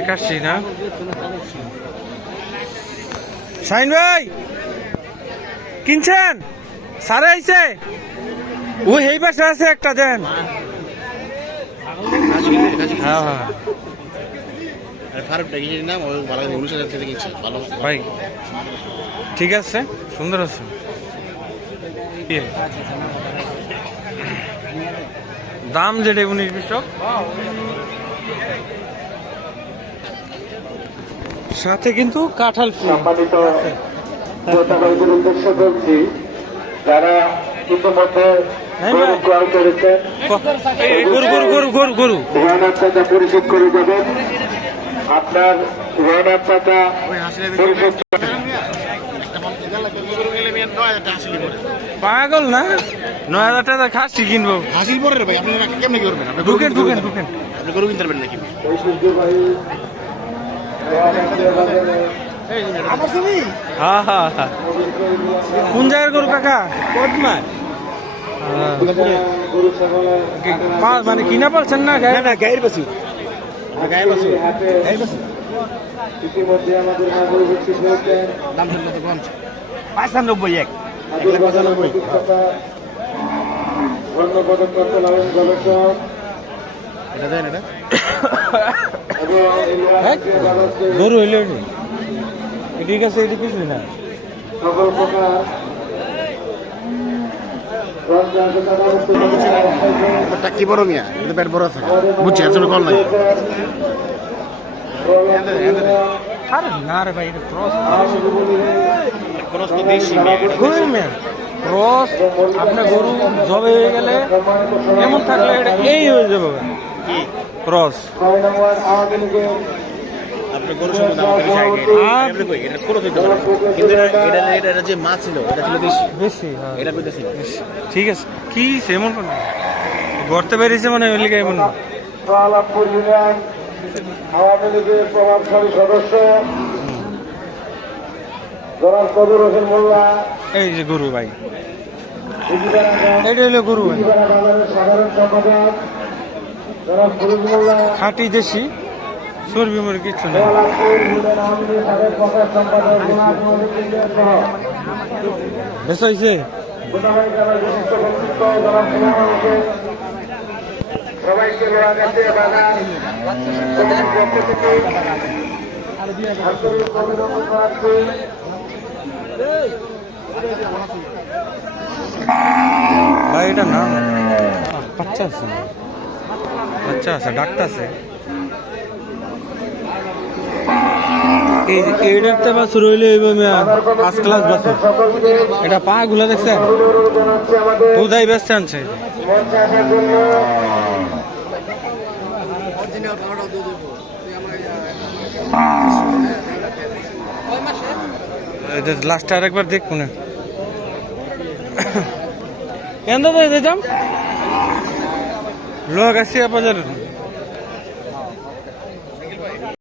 একাশি না? শাইন ভাই কিনছেন? সারে আইছে। ও এই পাশে আছে একটা দেন। হ্যাঁ হ্যাঁ। ভাই ঠিক আছে সুন্দর আছে। দাম যেটা উনিশ বিশ? সাথে কিন্তু কাঁঠাল সম্মানিত শ্রোতাগণদের উদ্দেশ্য করছি যারা ইতিমধ্যে হ্যাঁ গরু ভাই। ক্রয় করেছেন গরু গরু গরু গরু গরু। রয়নার টাকা পরিশোধ করে যাবেন আপনার রয়নার টাকা পরিশোধ পাগল না? নয় হাজার টাকা খাসি কিনবো। হাসিল পরে ভাই আপনি কেমনি করবেন? ঢুকেন ঢুকেন ঢুকেন। আপনি গরু কিনতে পারবেন নাকি ঐতিহ্যবাহী হ্যাঁ হ্যাঁ হ্যাঁ কোন জায়গার গরু কাকা? কদমার গরু ছাগলের পাঁচ মানে কিনা পালছেন না গায়ে? না গায়ের বাসু গায়ের হাটে গায়ের বাসু ইতিমধ্যে আমাদের মাঝে উপস্থিত হয়েছেন দাম শুনলে তো কম। পাঁচানব্বই এক। এক লাখ পঁচানব্বই। গবেষক এটা দেন গরু হইলে ঠিক আছে এটি কিছু না। কি বড় মিয়া? কিন্তু পেট বড় থাকে বুঝছি আসলে কল নাই। আরে না রে ভাই এটা ক্রস তো মিয়া এটা ক্রস আপনার গরু জবে হয়ে গেলে এমন থাকলে এটা এই হয়ে যাবে। কি? ক্রস হ্যাঁ। এটা কইতাছি না। ঠিক আছে কি এমন কোন গড়তে বেরিয়েছে মানে ওই লিগে এমন না। আলামপুর আওয়ামী লীগের প্রভাবশালী সদস্য জনাব কবির হোসেন মোল্লা এই যে গরু ভাই। এটা হলো গরু ভাই। সাধারণ সম্পাদক খাঁটি দেশি চর্বি মরি কিচ্ছু না ভাই এটা না বাচ্চা বাচ্চা আছে, ডাক্তার আছে। এই এইটাতে বাছুর হইলে এইভাবে ফার্স্ট ক্লাস সকলকে এটা পা গুলা দেখছেন? দুধাই ব্যস্ত আনছে লাস্টে আরেকবার দেখব না কেন দাদা যেতাম লোক আসছি বাজার